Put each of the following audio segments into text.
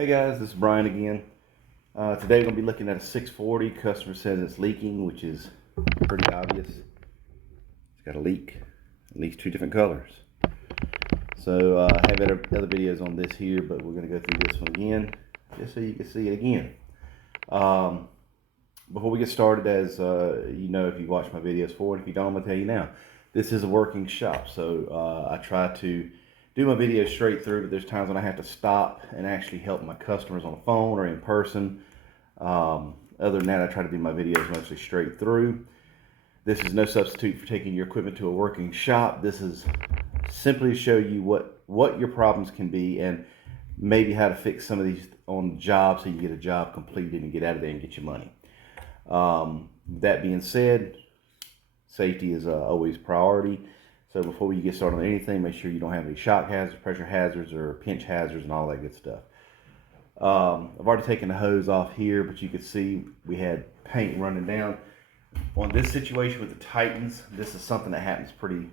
Hey guys, this is Brian again. Today we're going to be looking at a 640. Customer says it's leaking, which is pretty obvious. It's got a leak, at least two different colors. So I have other videos on this here, but we're going to go through this one again, just so you can see it again. Before we get started, as you know, if you watch my videos forward, if you don't, I'm going to tell you now. This is a working shop, so I try to do my videos straight through, but there's times when I have to stop and actually help my customers on the phone or in person. Other than that, I try to do my videos mostly straight through. This is no substitute for taking your equipment to a working shop. This is simply to show you what your problems can be and maybe how to fix some of these on the job so you get a job completed and get out of there and get your money. That being said, safety is always priority. So before you get started on anything, make sure you don't have any shock hazards, pressure hazards, or pinch hazards, and all that good stuff. I've already taken the hose off here, but you can see we had paint running down. On this situation with the Titans, this is something that happens pretty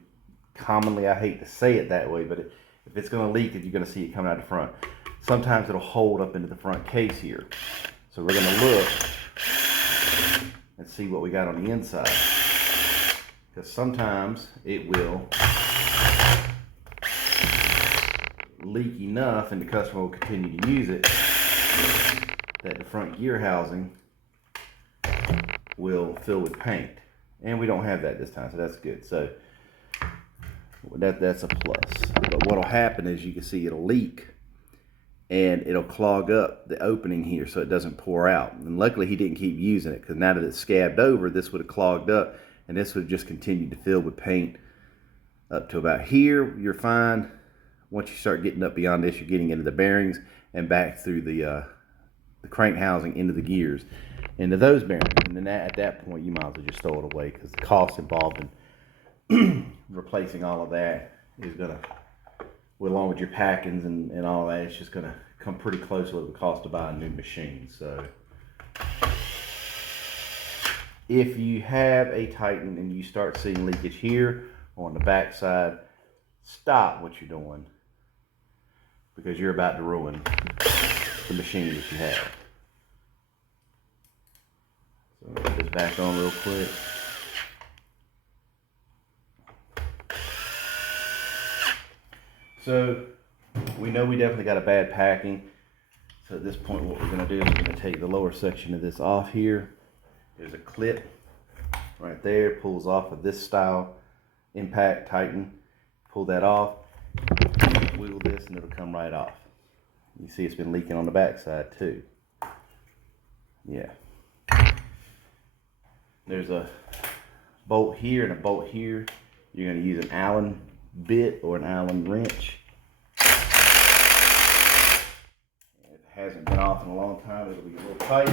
commonly. I hate to say it that way, but if it's going to leak, you're going to see it coming out the front. Sometimes it'll hold up into the front case here. So we're going to look and see what we got on the inside. Because sometimes it will leak enough and the customer will continue to use it that the front gear housing will fill with paint. And we don't have that this time, so that's good. So that's a plus. But what will happen is you can see it'll leak and it'll clog up the opening here so it doesn't pour out. And luckily he didn't keep using it, because now that it's scabbed over, this would have clogged up. And this would just continue to fill with paint up to about here. You're fine. Once you start getting up beyond this, you're getting into the bearings and back through the crank housing into the gears, into those bearings. And then at that point, you might as well just throw it away, because the cost involved in replacing all of that is going to, along with your packings and all that, it's just going to come pretty close to what it would cost to buy a new machine. So if you have a Titan and you start seeing leakage here on the back side, stop what you're doing, because you're about to ruin the machine that you have. So I'll put this back on real quick. So we know we definitely got a bad packing. So at this point, what we're going to do is we're going to take the lower section of this off here. There's a clip right there, pulls off of this style impact Titan. Pull that off, wiggle this, and it'll come right off. You see it's been leaking on the back side too. Yeah. There's a bolt here and a bolt here. You're going to use an Allen bit or an Allen wrench. If it hasn't been off in a long time, it'll be a little tight.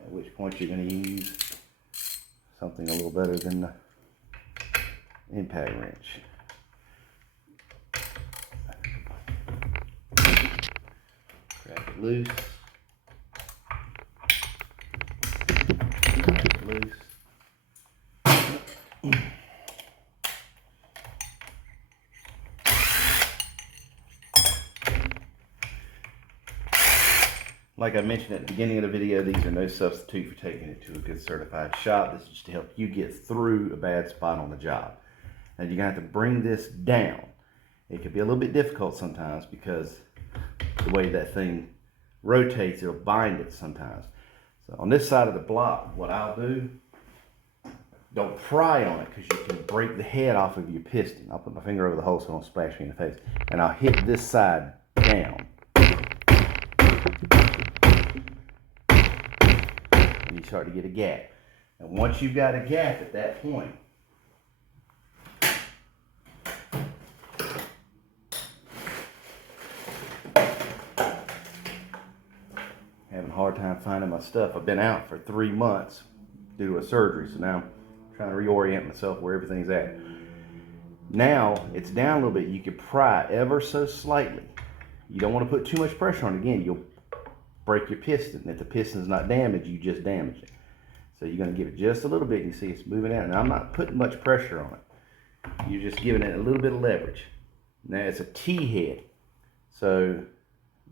At which point you're going to use something a little better than the impact wrench. Crack it loose. Crack it loose. Like I mentioned at the beginning of the video, these are no substitute for taking it to a good certified shop. This is just to help you get through a bad spot on the job. Now you're going to have to bring this down. It can be a little bit difficult sometimes, because the way that thing rotates, it'll bind it sometimes. So on this side of the block, what I'll do, don't pry on it, because you can break the head off of your piston. I'll put my finger over the hole so it don't splash me in the face. And I'll hit this side down. And you start to get a gap. And once you've got a gap at that point, having a hard time finding my stuff. I've been out for 3 months due to a surgery, so now I'm trying to reorient myself where everything's at. Now it's down a little bit. You can pry ever so slightly. You don't want to put too much pressure on it. Again, you'll break your piston. If the piston's not damaged, you just damage it. So you're going to give it just a little bit. You see it's moving out. And I'm not putting much pressure on it. You're just giving it a little bit of leverage. Now it's a T head, so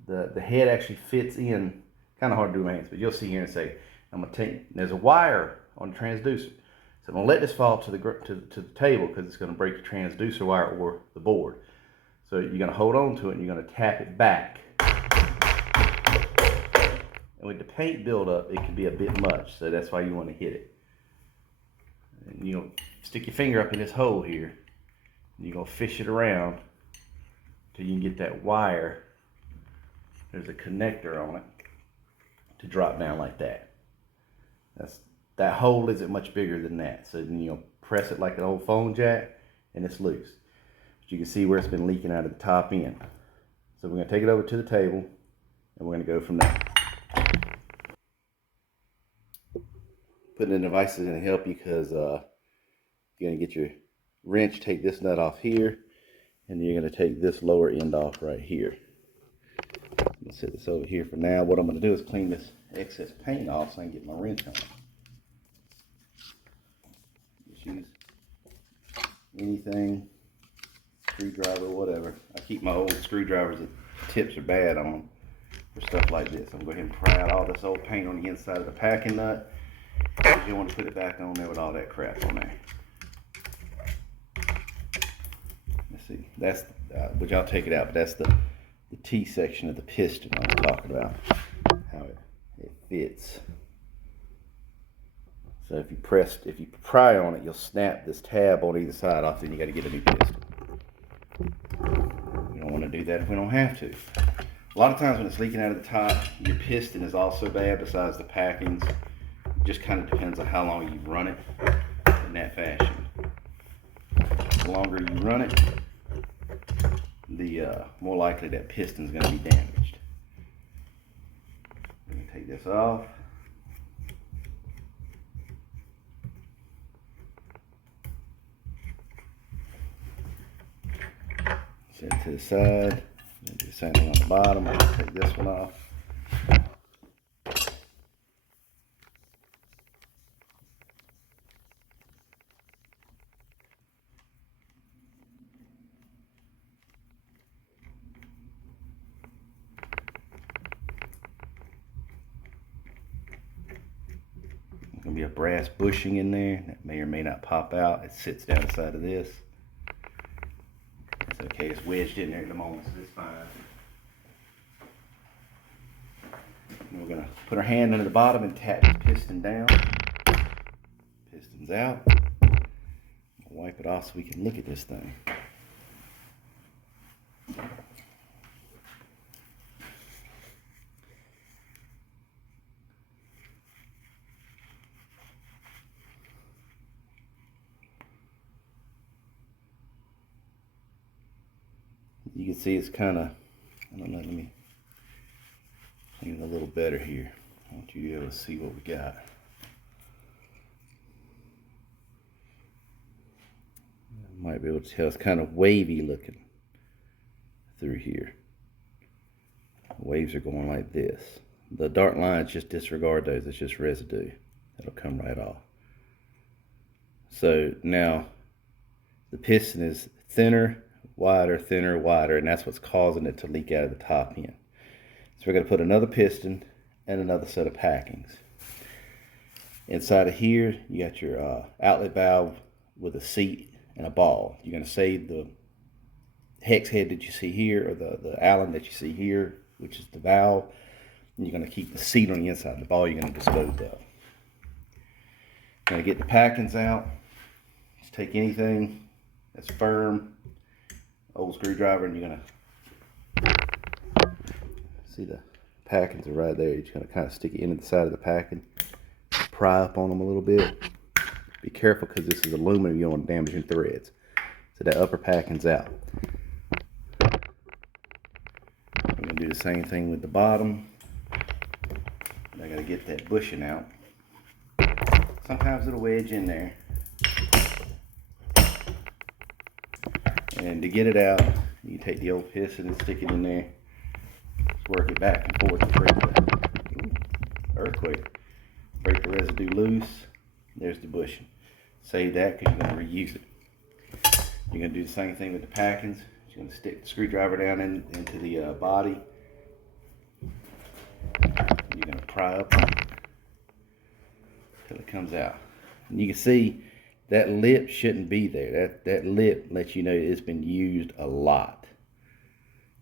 the head actually fits in. Kind of hard to do with my hands, but you'll see here in a second. I'm gonna take. There's a wire on the transducer, so I'm gonna let this fall to the table because it's gonna break the transducer wire or the board. So you're gonna hold on to it and you're gonna tap it back. And with the paint buildup, it can be a bit much, so that's why you want to hit it. And you know, stick your finger up in this hole here. And you're gonna fish it around till you can get that wire. There's a connector on it to drop down like that. That hole isn't much bigger than that. So then you'll press it like an old phone jack, and it's loose. But you can see where it's been leaking out of the top end. So we're gonna take it over to the table, and we're gonna go from there. Putting the device is gonna help you because you're gonna get your wrench, take this nut off here, and you're gonna take this lower end off right here. I'm gonna set this over here for now. What I'm gonna do is clean this excess paint off so I can get my wrench on. Just use anything, screwdriver, whatever. I keep my old screwdrivers that tips are bad on for stuff like this. I'm gonna go ahead and pry out all this old paint on the inside of the packing nut. You don't want to put it back on there with all that crap on there. Let's see, that's which I'll take it out, but that's the T section of the piston I was talking about, how it fits. So if you pry on it, you'll snap this tab on either side off, then you got to get a new piston. We don't want to do that if we don't have to. A lot of times when it's leaking out of the top, your piston is also bad besides the packings. It just kind of depends on how long you run it in that fashion. The longer you run it, the more likely that piston is going to be damaged. Let me take this off. Set it to the side. Do the same thing on the bottom. I'll take this one off. Going to be a brass bushing in there that may or may not pop out. It sits down the side of this. It's okay, it's wedged in there at the moment, so it's fine. And we're going to put our hand under the bottom and tap the piston down. Piston's out. Wipe it off so we can look at this thing. You can see it's kind of, I don't know, let me clean it a little better here. I want you to be able to see what we got. You might be able to tell it's kind of wavy looking through here. The waves are going like this. The dark lines, just disregard those, it's just residue. That'll come right off. So now the piston is thinner, wider, thinner, wider, and that's what's causing it to leak out of the top end. So we're going to put another piston and another set of packings. Inside of here, you got your outlet valve with a seat and a ball. You're going to save the hex head that you see here, or the Allen that you see here, which is the valve. And you're going to keep the seat on the inside. The ball you're going to dispose of. Going to get the packings out. Just take anything that's firm, old screwdriver, and you're gonna see the packings are right there. You're just gonna kind of stick it into the side of the packing, pry up on them a little bit. Be careful because this is aluminum, you don't want to damage your threads. So that upper packing's out. I'm gonna do the same thing with the bottom. And I gotta get that bushing out. Sometimes it'll wedge in there. And to get it out, you take the old piston and stick it in there. Just work it back and forth to break the earthquake. Break the residue loose. There's the bushing. Save that because you're going to reuse it. You're going to do the same thing with the packings. You're going to stick the screwdriver down into the body. You're going to pry up until it comes out. And you can see that lip shouldn't be there. That lip lets you know it's been used a lot.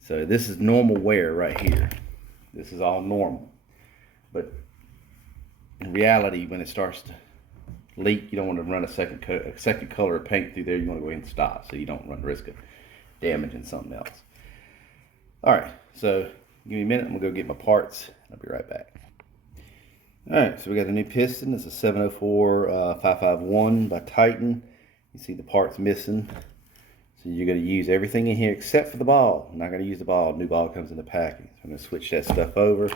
So this is normal wear right here. This is all normal. But in reality, when it starts to leak, you don't want to run a second color of paint through there. You want to go ahead and stop so you don't run the risk of damaging something else. All right, so give me a minute. I'm gonna go get my parts. I'll be right back. All right, so we got the new piston. It's a 704 551 by Titan. You see the parts missing. So you're gonna use everything in here except for the ball. I'm not gonna use the ball. New ball comes in the package. So I'm gonna switch that stuff over.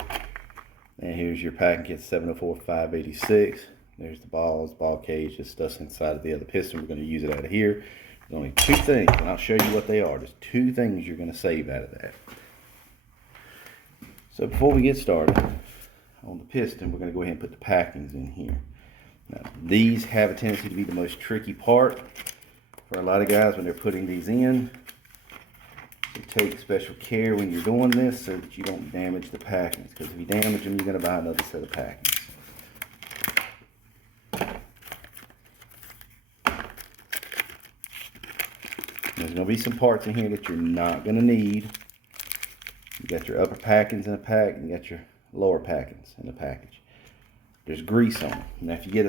And here's your packing kit, 704 586. There's the balls, ball cage, just stuff's inside of the other piston. We're gonna use it out of here. There's only two things, and I'll show you what they are. There's two things you're gonna save out of that. So before we get started on the piston, we're going to go ahead and put the packings in here. Now, these have a tendency to be the most tricky part for a lot of guys when they're putting these in. So take special care when you're doing this so that you don't damage the packings, because if you damage them, you're going to buy another set of packings. There's going to be some parts in here that you're not going to need. You got your upper packings in a pack, and you got your lower packings in a package. There's grease on them. Now, if you get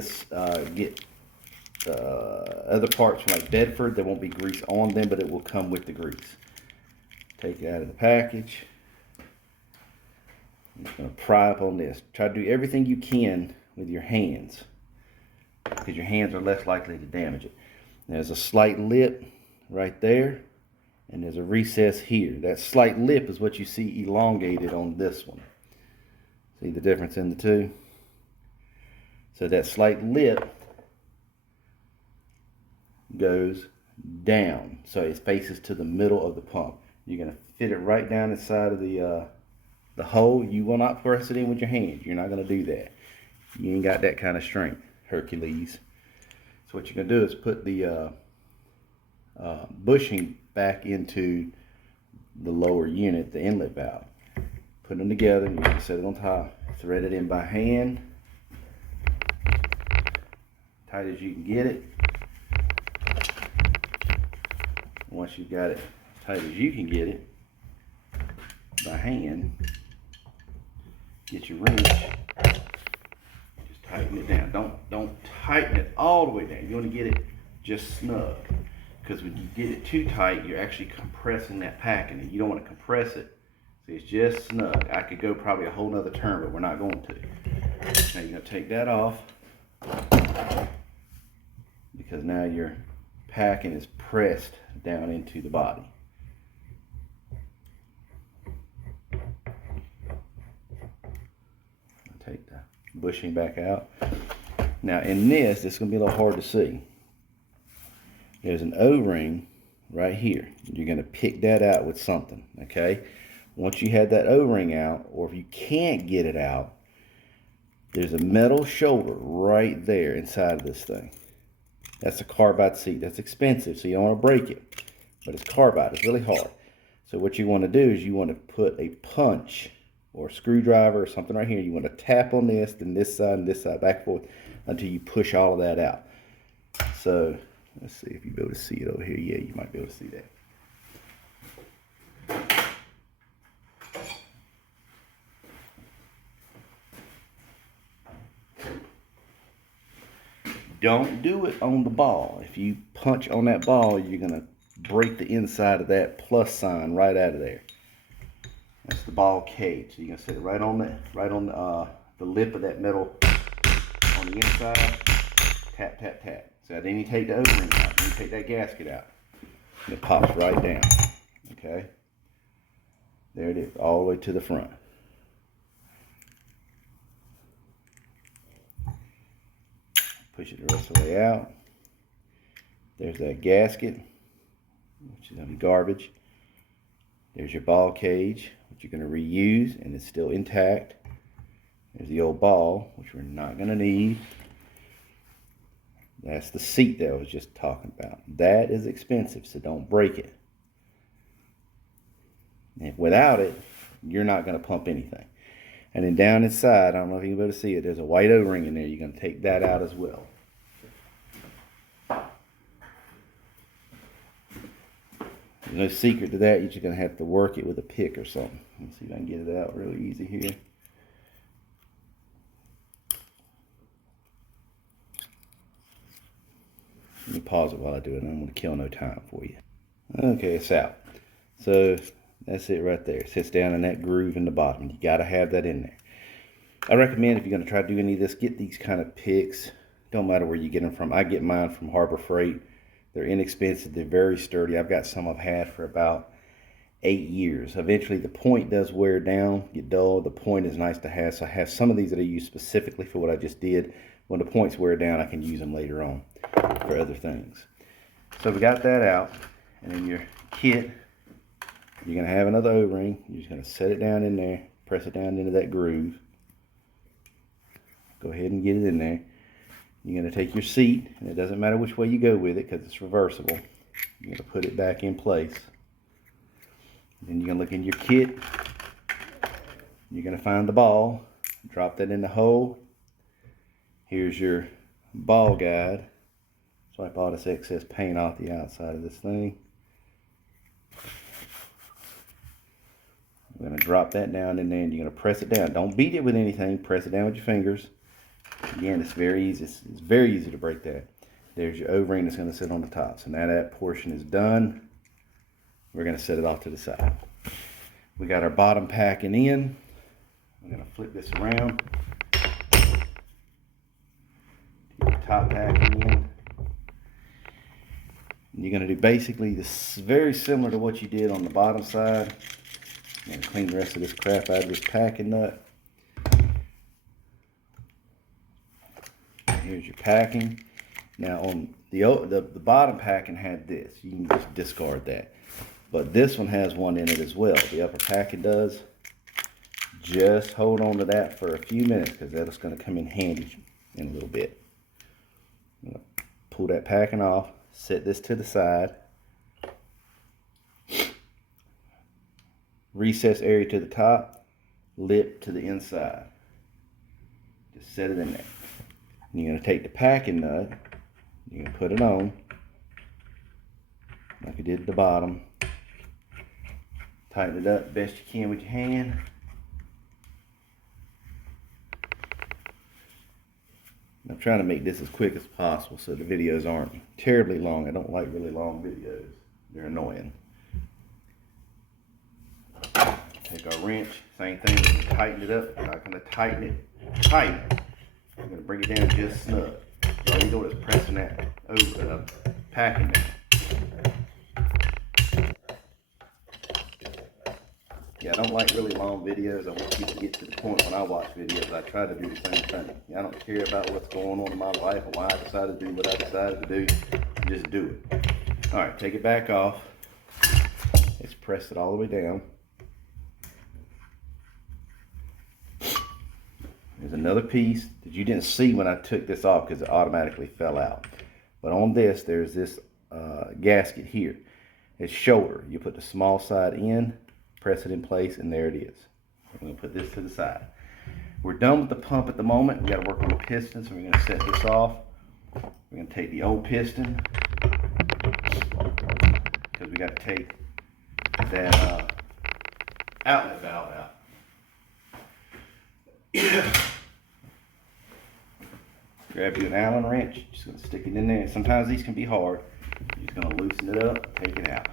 other parts from like Bedford, there won't be grease on them, but it will come with the grease. Take it out of the package. I'm just going to pry up on this. Try to do everything you can with your hands, because your hands are less likely to damage it. There's a slight lip right there. And there's a recess here. That slight lip is what you see elongated on this one. See the difference in the two? So that slight lip goes down. So it faces to the middle of the pump. You're going to fit it right down inside of the hole. You will not press it in with your hands. You're not going to do that. You ain't got that kind of strength, Hercules. So what you're going to do is put the bushing back into the lower unit, the inlet valve. Put them together, and you can set it on top. Thread it in by hand, tight as you can get it. Once you've got it as tight as you can get it by hand, get your wrench, just tighten it down. Don't tighten it all the way down. You want to get it just snug. Because when you get it too tight, you're actually compressing that packing, and you don't want to compress it. So it's just snug. I could go probably a whole nother turn, but we're not going to. Now you're going to take that off, because now your packing is pressed down into the body. I'll take the bushing back out. Now in this, it's going to be a little hard to see. There's an O-ring right here. You're going to pick that out with something, okay? Once you have that O-ring out, or if you can't get it out, there's a metal shoulder right there inside of this thing. That's a carbide seat. That's expensive, so you don't want to break it. But it's carbide. It's really hard. So what you want to do is you want to put a punch or a screwdriver or something right here. You want to tap on this, then this side and this side, back and forth, until you push all of that out. So let's see if you'll be able to see it over here. Yeah, you might be able to see that. Don't do it on the ball. If you punch on that ball, you're going to break the inside of that plus sign right out of there. That's the ball cage. So you're going to set it right on the lip of that metal on the inside. Tap, tap, tap. So then you take the O-ring out, then you take that gasket out, and it pops right down, okay? There it is, all the way to the front. Push it the rest of the way out. There's that gasket, which is going to be garbage. There's your ball cage, which you're going to reuse, and it's still intact. There's the old ball, which we're not going to need. That's the seat that I was just talking about. That is expensive, so don't break it. And without it, you're not going to pump anything. And then down inside, I don't know if you can be able to see it, there's a white O-ring in there. You're going to take that out as well. There's no secret to that. You're just going to have to work it with a pick or something. Let's see if I can get it out really easy here. Let me pause it while I do it. I'm going to kill no time for you. Okay, it's out. So that's it right there. It sits down in that groove in the bottom. You got to have that in there. I recommend if you're going to try to do any of this, get these kind of picks. Don't matter where you get them from. I get mine from Harbor Freight. They're inexpensive. They're very sturdy. I've got some I've had for about 8 years. Eventually the point does wear down, get dull. The point is nice to have. So I have some of these that I use specifically for what I just did. When the points wear down, I can use them later on for other things. So we got that out. And in your kit, you're going to have another O-ring. You're just going to set it down in there, press it down into that groove. Go ahead and get it in there. You're going to take your seat, and it doesn't matter which way you go with it because it's reversible. You're going to put it back in place. Then you're going to look in your kit. You're going to find the ball. Drop that in the hole. Here's your ball guide. Swipe all this excess paint off the outside of this thing. I'm going to drop that down in there, and you're going to press it down. Don't beat it with anything. Press it down with your fingers. Again, it's very easy. It's very easy to break that. There's your O-ring that's going to sit on the top. So now that portion is done, we're going to set it off to the side. We got our bottom packing in. I'm going to flip this around. Get the top packing in. And you're going to do basically this very similar to what you did on the bottom side. I'm going to clean the rest of this crap out of this packing nut. Here's your packing. Now on the bottom packing had this. You can just discard that. But this one has one in it as well. The upper packing does. Just hold on to that for a few minutes because that's going to come in handy in a little bit. I'm going to pull that packing off. Set this to the side. Recess area to the top. Lip to the inside. Just set it in there. And you're going to take the packing nut, you're going to put it on, like you did at the bottom. Tighten it up best you can with your hand. I'm trying to make this as quick as possible so the videos aren't terribly long. I don't like really long videos. They're annoying. Take our wrench, same thing, we're going to tighten it up. We're not going to tighten it tight. We're going to bring it down just snug. All you're doing is pressing that over, packing it. Yeah, I don't like really long videos. I want people to get to the point when I watch videos. I try to do the same thing. I don't care about what's going on in my life or why I decided to do what I decided to do. Just do it. All right, take it back off. Let's press it all the way down. There's another piece that you didn't see when I took this off because it automatically fell out. But on this, there's this gasket here. It's shoulder. You put the small side in, press it in place, and there it is. I'm going to put this to the side. We're done with the pump at the moment. We got to work on the piston, so we're going to set this off. We're going to take the old piston because we got to take that outlet valve out. Grab you an Allen wrench, just going to stick it in there. Sometimes these can be hard. You're just going to loosen it up, take it out.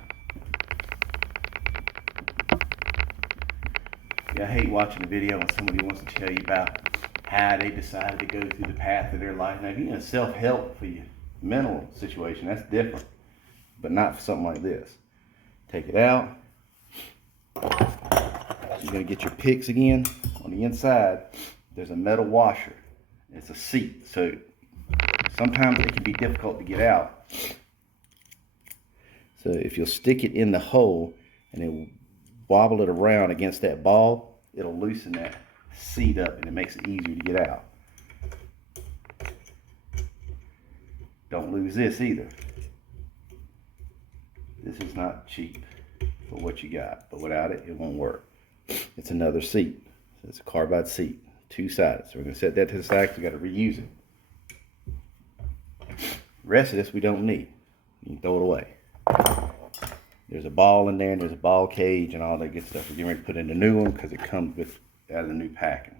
Yeah, I hate watching a video when somebody wants to tell you about how they decided to go through the path of their life. Now, if you're in self-help for your mental situation, that's different, but not for something like this. Take it out. You're going to get your picks again. On the inside, there's a metal washer. It's a seat, so sometimes it can be difficult to get out. So if you'll stick it in the hole and then wobble it around against that ball, it'll loosen that seat up and it makes it easier to get out. Don't lose this either. This is not cheap. for what you got, but without it, it won't work. It's another seat. So it's a carbide seat, two-sided. So we're going to set that to the side because we got to reuse it. The rest of this we don't need. You can throw it away. There's a ball in there, and there's a ball cage, and all that good stuff. We're getting ready to put in a new one because it comes with out of the new packing.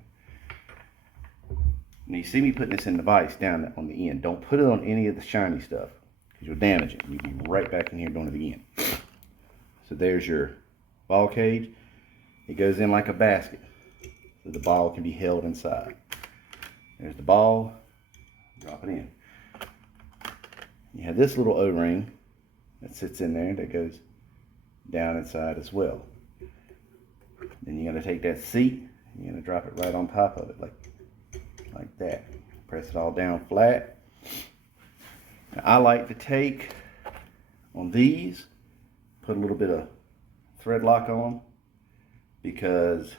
Now you see me putting this in the vise down on the end. Don't put it on any of the shiny stuff because you'll damage it. You'll be right back in here doing it again. So there's your ball cage. It goes in like a basket so the ball can be held inside. There's the ball. Drop it in. You have this little O-ring that sits in there that goes down inside as well. Then you're going to take that seat, you're going to drop it right on top of it like that. Press it all down flat. Now, I like to take on these, put a little bit of thread lock on because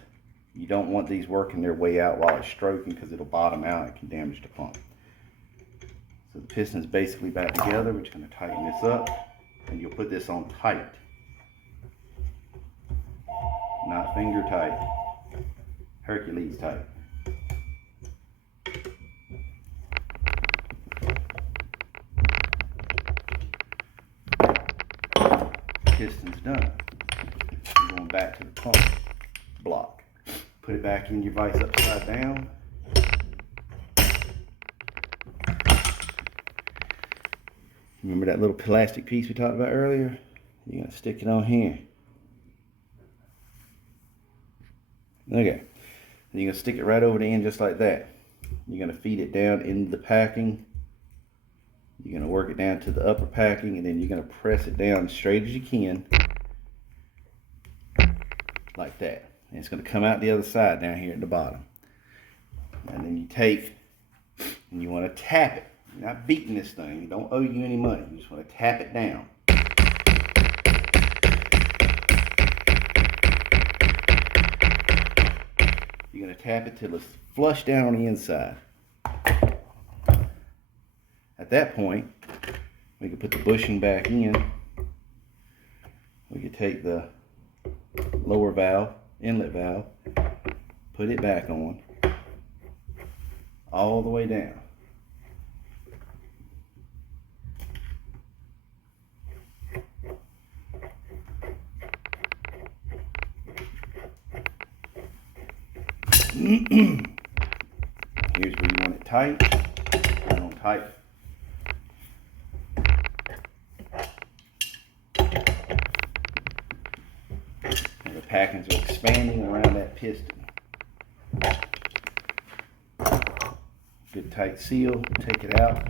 you don't want these working their way out while it's stroking because it'll bottom out and can damage the pump. So the piston's basically back together. We're just going to tighten this up and you'll put this on tight. Not finger tight, Hercules tight. Piston's done. You're going back to the pump block. Put it back in your vise upside down. Remember that little plastic piece we talked about earlier? You're going to stick it on here. Okay. Then you're going to stick it right over the end just like that. You're going to feed it down into the packing. You're going to work it down to the upper packing, and then you're going to press it down straight as you can. Like that. And it's going to come out the other side down here at the bottom. And then you take and you want to tap it. You're not beating this thing. It don't owe you any money. You just want to tap it down. You're going to tap it till it's flush down on the inside. At that point, we can put the bushing back in. We can take the lower valve, inlet valve, put it back on, all the way down. Here's where you want it tight. Put it on tight. And the packings are expanding around that piston. Good tight seal. Take it out.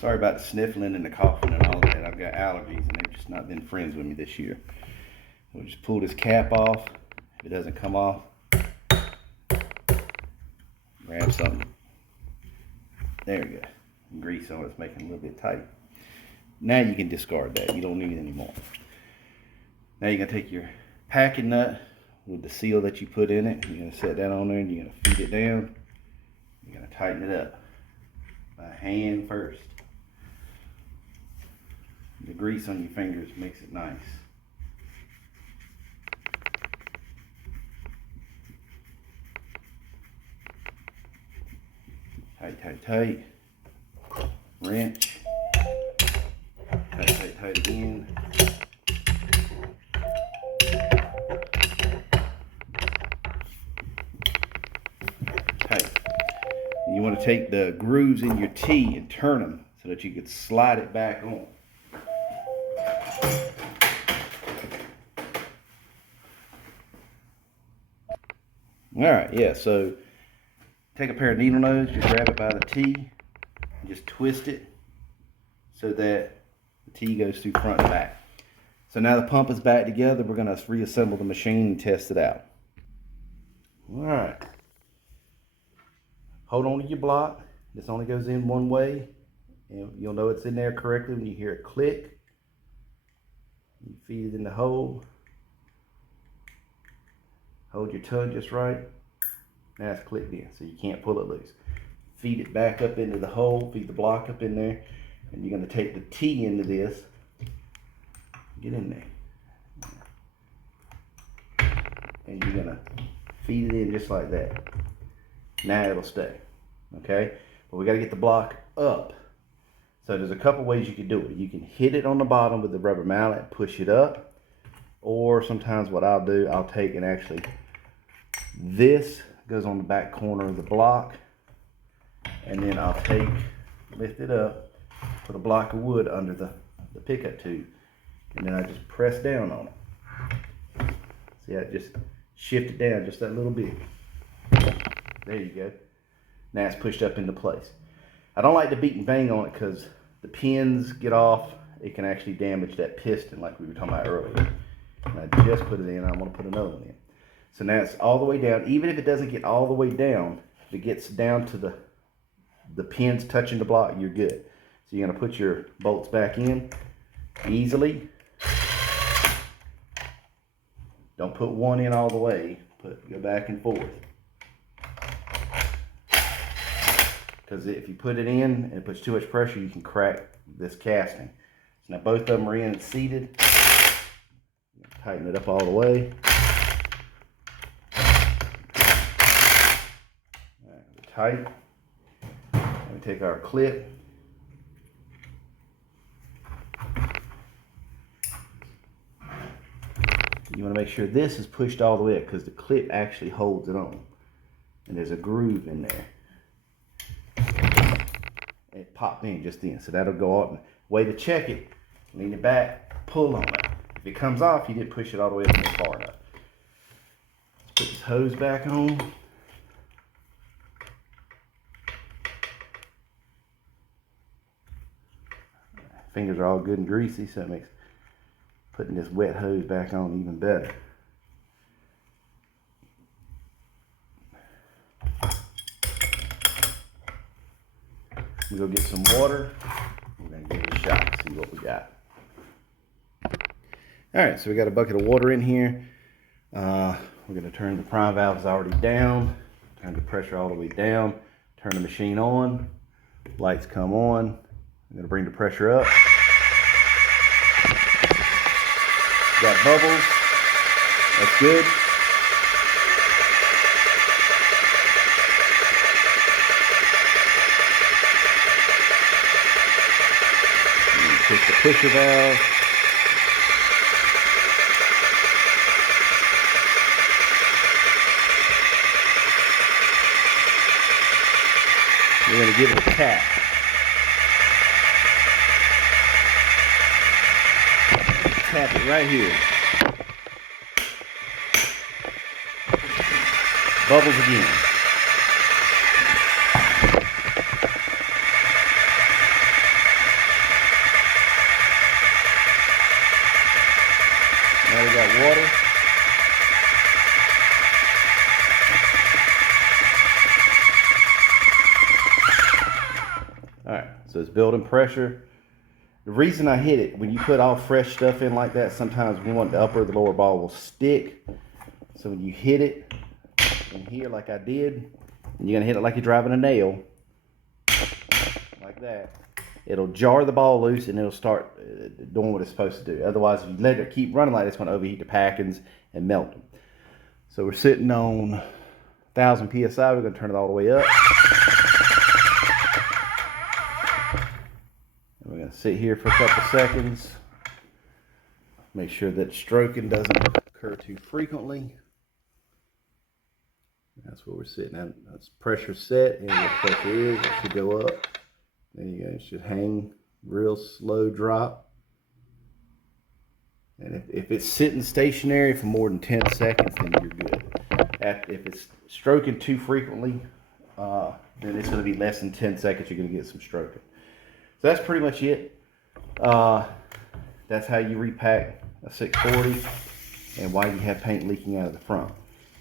Sorry about the sniffling and the coughing and all that. I've got allergies and they've just not been friends with me this year. We'll just pull this cap off. If it doesn't come off, grab something. There we go. Grease on it's making it a little bit tight. Now you can discard that. You don't need it anymore. Now you're going to take your packing nut with the seal that you put in it. You're going to set that on there and you're going to feed it down. You're going to tighten it up by hand first. The grease on your fingers makes it nice. Tight, tight, tight. Wrench. Tight, tight, tight again. Tight. And you want to take the grooves in your T and turn them so that you could slide it back on. Alright, yeah, so take a pair of needle nose, just grab it by the T, and just twist it so that the T goes through front and back. So now the pump is back together, we're going to reassemble the machine and test it out. Alright. Hold on to your block. This only goes in one way. And you'll know it's in there correctly when you hear it click. You feed it in the hole. Hold your tongue just right. Now it's clicked in, so you can't pull it loose. Feed it back up into the hole, feed the block up in there, and you're going to take the T into this Get in there. And you're gonna feed it in just like that. Now it'll stay, okay? But we gotta get the block up. So there's a couple ways you can do it. You can hit it on the bottom with the rubber mallet, push it up, or sometimes what I'll do, I'll take and actually, this goes on the back corner of the block, and then I'll lift it up, put a block of wood under the pickup tube, and then I just press down on it. See, I just shift it down just that little bit. There you go. Now it's pushed up into place. I don't like to beat and bang on it because the pins get off. It can actually damage that piston like we were talking about earlier. And I just put it in. I'm going to put another one in. So now it's all the way down. Even if it doesn't get all the way down, if it gets down to the pins touching the block, you're good. So you're going to put your bolts back in easily. Don't put one in all the way. Go back and forth. Because if you put it in and it puts too much pressure, you can crack this casting. So now both of them are in and seated. Tighten it up all the way. Tight. We take our clip. You want to make sure this is pushed all the way up because the clip actually holds it on. And there's a groove in there. It popped in just then, so that'll go up. Way to check it, lean it back, pull on it. If it comes off, you didn't push it all the way up far enough. Let's put this hose back on. Fingers are all good and greasy, so it makes putting this wet hose back on even better. We go get some water. We're gonna give it a shot, see what we got. All right, so we got a bucket of water in here. We're gonna turn the prime valves already down, turn the pressure all the way down, turn the machine on, lights come on. I'm gonna bring the pressure up. Got bubbles, that's good. Push the pusher valve. We're going to give it a tap. Tap it right here. Bubbles again. Now we got water. Alright, so it's building pressure. The reason I hit it, when you put all fresh stuff in like that, sometimes the upper or the lower ball will stick. So when you hit it in here like I did, and you're going to hit it like you're driving a nail, like that, it'll jar the ball loose and it'll start doing what it's supposed to do. Otherwise, if you let it keep running like this, it's going to overheat the packings and melt them. So we're sitting on 1,000 psi. We're going to turn it all the way up. And we're going to sit here for a couple seconds. Make sure that stroking doesn't occur too frequently. That's where we're sitting at. That's pressure set, and what pressure is, it should go up. There you go, it should hang, real slow drop. And if it's sitting stationary for more than 10 seconds, then you're good. If it's stroking too frequently, then it's going to be less than 10 seconds, you're going to get some stroking. So that's pretty much it. That's how you repack a 640 and why you have paint leaking out of the front.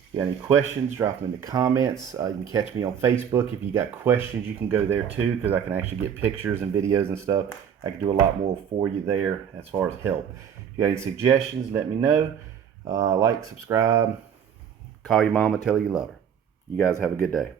If you got any questions, drop them in the comments. You can catch me on Facebook. If you got questions, you can go there too, because I can actually get pictures and videos and stuff. I can do a lot more for you there as far as help. If you got any suggestions, let me know. Like, subscribe, call your mama, tell her you love her. You guys have a good day.